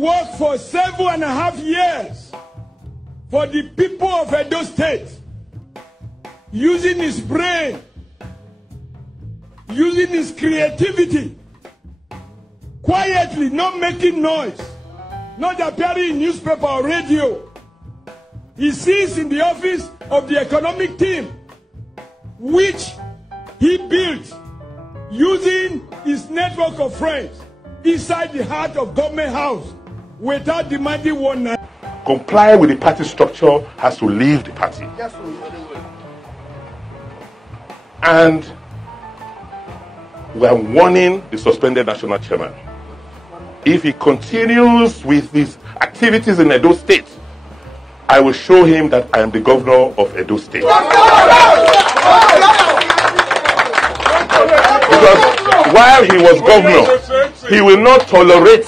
worked for 7.5 years for the people of Edo State, using his brain, using his creativity, quietly, not making noise, not appearing in newspaper or radio. He sits in the office of the economic team, which he built using his network of friends inside the heart of government house without demanding one night. Comply with the party structure has to leave the party. And we are warning the suspended national chairman. If he continues with his activities in Edo State, I will show him that I am the governor of Edo State. Because while he was governor, he will not tolerate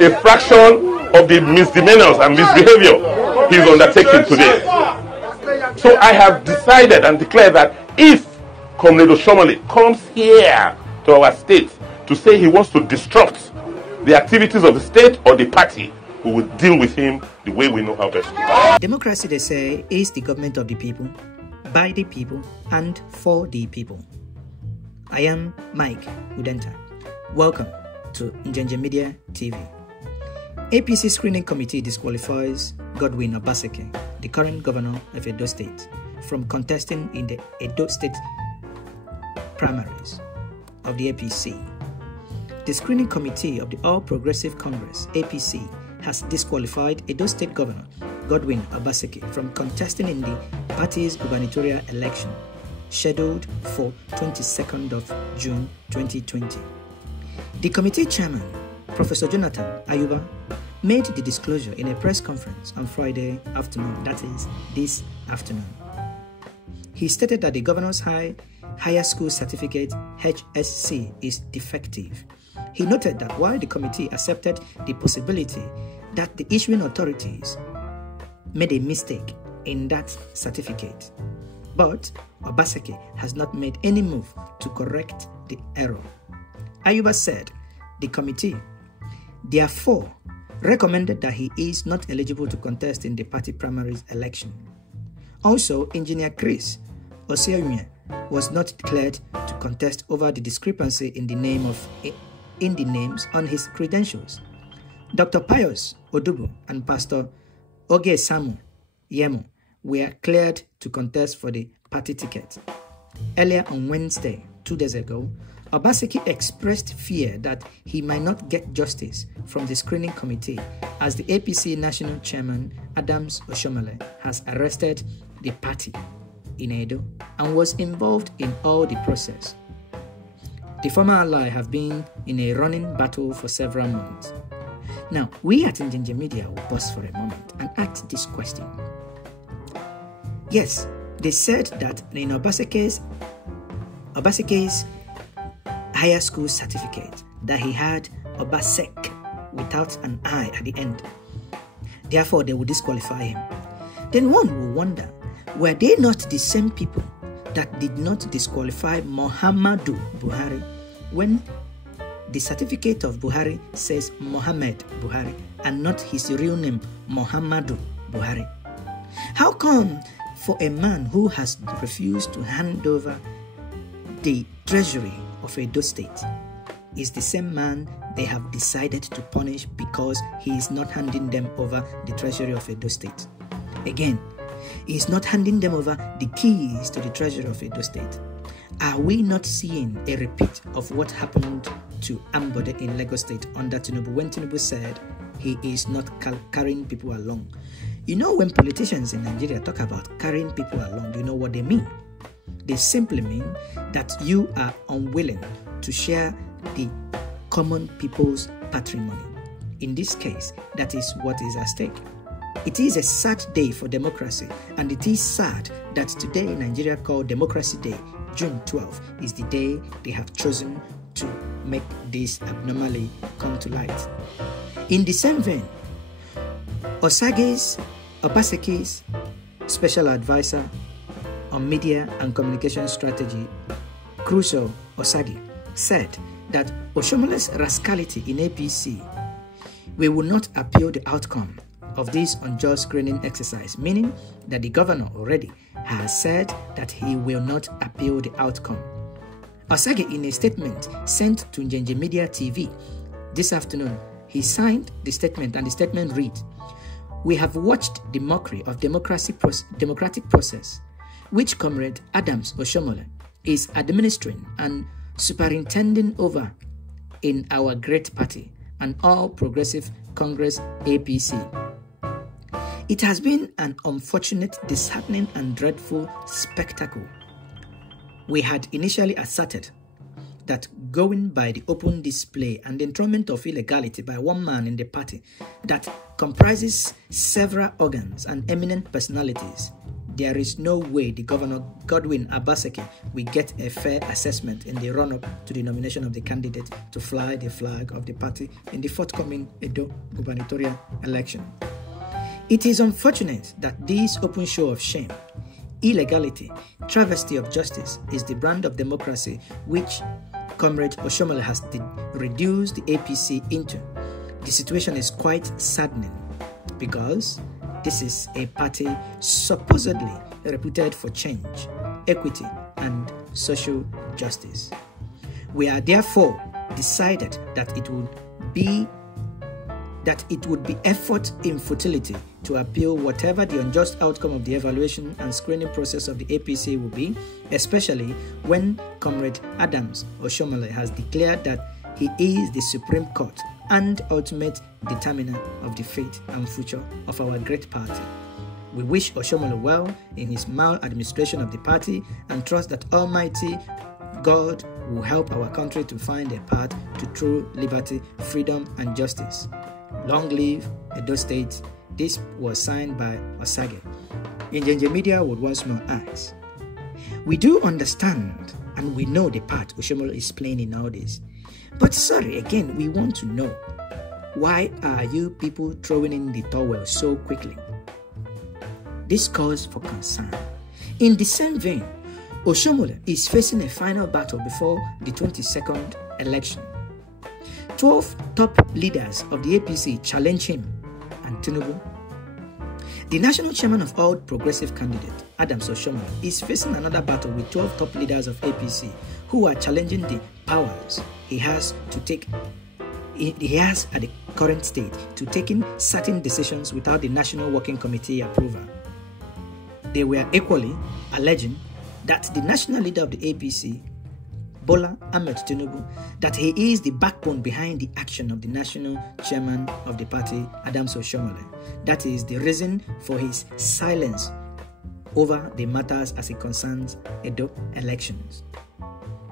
a fraction of the misdemeanors and misbehavior he is undertaking today. So I have decided and declared that if Comrade Oshomole comes here to our state to say he wants to disrupt the activities of the state or the party, we will deal with him the way we know how best. Democracy, they say, is the government of the people, by the people, and for the people. I am Mike Udenta. Welcome to Njenje Media TV. APC Screening Committee disqualifies Godwin Obaseki, the current governor of Edo State, from contesting in the Edo State primaries of the APC. The Screening Committee of the All Progressive Congress, APC, has disqualified Edo State Governor Godwin Obaseki from contesting in the party's gubernatorial election, scheduled for 22nd of June 2020. The committee chairman, Professor Jonathan Ayuba, made the disclosure in a press conference on Friday afternoon, that is, this afternoon. He stated that the governor's higher school certificate, HSC, is defective. He noted that while the committee accepted the possibility that the issuing authorities made a mistake in that certificate, but Obaseki has not made any move to correct the error. Ayuba said the committee therefore recommended that he is not eligible to contest in the party primaries election. Also, Engineer Chris Oseumia was not declared to contest over the discrepancy in the names on his credentials. Dr. Pius Odudua and Pastor Oge Samu Yemo were cleared to contest for the party ticket. Earlier on Wednesday, 2 days ago, Obaseki expressed fear that he might not get justice from the screening committee as the APC national chairman Adams Oshomole has arrested the party in Edo and was involved in all the process. The former ally have been in a running battle for several months. Now, we at Njenje Media will pause for a moment and ask this question. Yes, they said that in Obaseki's higher school certificate that he had Obasek without an I at the end. Therefore, they would disqualify him. Then one will wonder, were they not the same people that did not disqualify Mohammadu Buhari when the certificate of Buhari says Mohammad Buhari and not his real name Mohammadu Buhari? How come for a man who has refused to hand over the treasury of Edo State is the same man they have decided to punish because he is not handing them over the treasury of Edo State? Again, he is not handing them over the keys to the treasury of Edo State. Are we not seeing a repeat of what happened to Ambode in Lagos State under Tinubu when Tinubu said he is not carrying people along? You know, when politicians in Nigeria talk about carrying people along, you know what they mean? They simply mean that you are unwilling to share the common people's patrimony. In this case, that is what is at stake. It is a sad day for democracy, and it is sad that today in Nigeria called Democracy Day, June 12, is the day they have chosen to make this abnormally come to light. In the same vein, Obaseki's special advisor on media and communication strategy, Crusoe Osagi, said that Oshomole's rascality in APC We will not appeal the outcome of this unjust screening exercise, meaning that the governor already has said that he will not appeal the outcome. Obaseki, in a statement sent to Njenje Media TV this afternoon, he signed the statement, and the statement reads, "We have watched the mockery of democratic process, which Comrade Adams Oshiomhole is administering and superintending over in our great party and All Progressive Congress APC. It has been an unfortunate, disheartening and dreadful spectacle. We had initially asserted that going by the open display and the enthronement of illegality by one man in the party that comprises several organs and eminent personalities, there is no way the Governor Godwin Obaseki will get a fair assessment in the run-up to the nomination of the candidate to fly the flag of the party in the forthcoming Edo gubernatorial election. It is unfortunate that this open show of shame, illegality, travesty of justice is the brand of democracy which Comrade Oshiomhole has reduced the APC into. The situation is quite saddening because this is a party supposedly reputed for change, equity, and social justice. We are therefore decided that it would be effort in futility to appeal whatever the unjust outcome of the evaluation and screening process of the APC will be, especially when Comrade Adams Oshiomhole has declared that he is the Supreme Court and ultimate determiner of the fate and future of our great party. We wish Oshiomhole well in his maladministration of the party and trust that Almighty God will help our country to find a path to true liberty, freedom, and justice. Long live Edo State." This was signed by Obaseki. Njenje Media would once more ask, we do understand and we know the part Oshiomhole is playing in all this. But sorry, again, we want to know, why are you people throwing in the towel so quickly? This calls for concern. In the same vein, Oshiomhole is facing a final battle before the 22nd election. 12 top leaders of the APC challenge him and Tinubu. The national chairman of All Progressive candidate, Adams Oshiomhole, is facing another battle with 12 top leaders of APC who are challenging the powers he has at the current state to taking certain decisions without the National Working Committee approval. They were equally alleging that the national leader of the APC, Bola Ahmed Tinubu, that he is the backbone behind the action of the national chairman of the party, Adams Oshiomhole. That is the reason for his silence over the matters as it concerns Edo elections.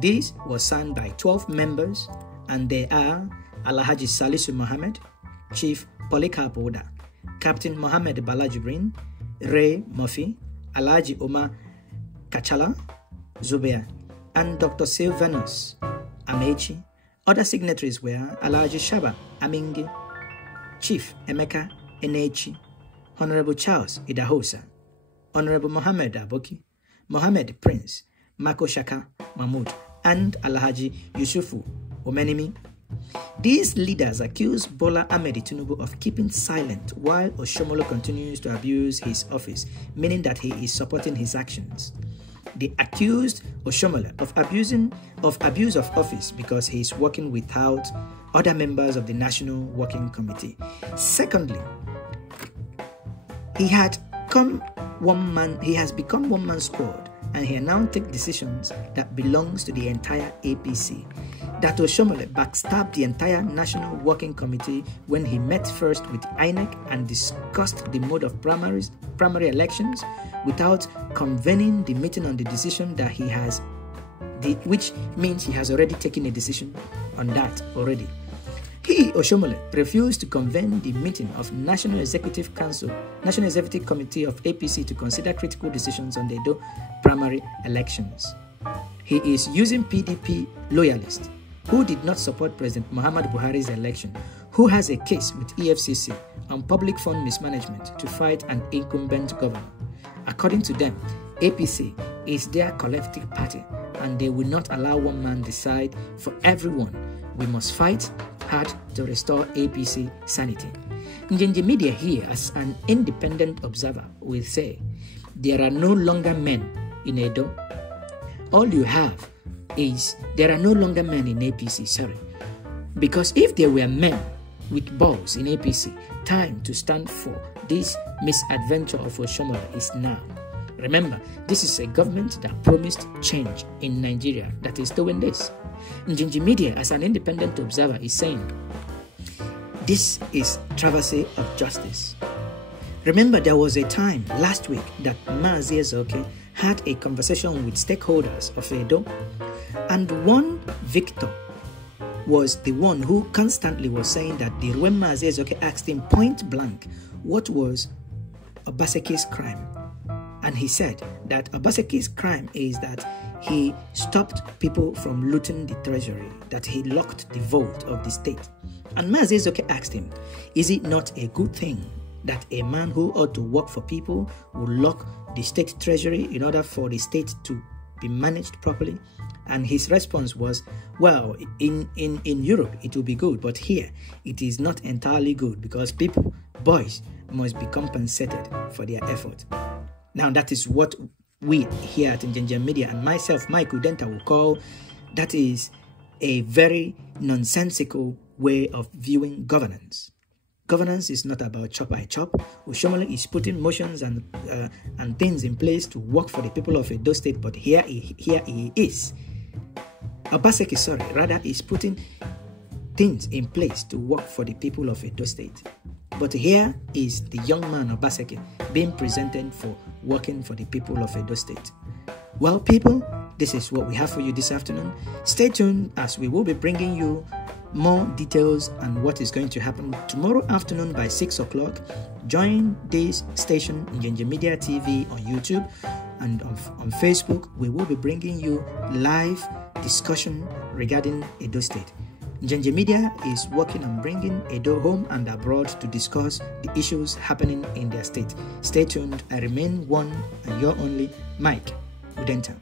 This was signed by 12 members, and they are Alhaji Salisu Mohammad, Chief Polycarp Oda, Captain Mohammad Balajibrin, Ray Murphy, Alhaji Omar Kachala Zubair, and Dr. Sylvanus Amechi. Other signatories were Alhaji Shaba Amingi, Chief Emeka Enechi, Honorable Charles Idahosa, Honorable Mohammed Aboki, Mohammed Prince, Mako Shaka Mahmoud, and Alhaji Yusufu Omenimi. These leaders accuse Bola Ahmed Tinubu of keeping silent while Oshiomhole continues to abuse his office, meaning that he is supporting his actions. They accused Oshiomhole of abuse of office because he is working without other members of the National Working Committee. Secondly, he has become one-man squad, and he now takes decisions that belongs to the entire APC. That Oshiomhole backstabbed the entire National Working Committee when he met first with INEC and discussed the mode of primary elections without convening the meeting on the decision that he has, which means he has already taken a decision on that already. He, Oshiomhole, refused to convene the meeting of National Executive Committee of APC to consider critical decisions on the Edo primary elections. He is using PDP loyalists who did not support President Mohammadu Buhari's election, who has a case with EFCC on public fund mismanagement to fight an incumbent governor. According to them, APC is their collective party and they will not allow one man decide for everyone. We must fight hard to restore APC sanity. Njenje Media here, as an independent observer, will say there are no longer men in Edo. All you have is there are no longer men in APC, sorry. Because if there were men with balls in APC, time to stand for this misadventure of Oshomola is now. Remember, this is a government that promised change in Nigeria that is doing this. Njenje Media, as an independent observer, is saying this is travesty of justice. Remember, there was a time last week that Mazi Ezeoke had a conversation with stakeholders of Edo, and one Victor was the one who constantly was saying that when Mazi Ezeoke asked him point blank what was Obaseki's crime, and he said that Obaseki's crime is that he stopped people from looting the treasury, that he locked the vault of the state. And Mazi Ezeoke asked him, is it not a good thing that a man who ought to work for people will lock the state treasury in order for the state to be managed properly? And his response was, well, in Europe it will be good, but here it is not entirely good because people, boys, must be compensated for their effort. Now that is what we here at Njenje Media and myself, Mike Udenta, will call, that is a very nonsensical way of viewing governance. Governance is not about chop by chop. Oshomola is putting motions and things in place to work for the people of Edo State, but here he is. Obaseki, sorry, rather is putting things in place to work for the people of Edo State. But here is the young man Obaseki being presented for working for the people of Edo State. Well, people, this is what we have for you this afternoon. Stay tuned as we will be bringing you more details on what is going to happen tomorrow afternoon by 6 o'clock. Join this station, Njenje Media TV, on YouTube and on Facebook. We will be bringing you live discussion regarding Edo State. Njenje Media is working on bringing Edo home and abroad to discuss the issues happening in their state. Stay tuned. I remain one and your only Mike Udenta.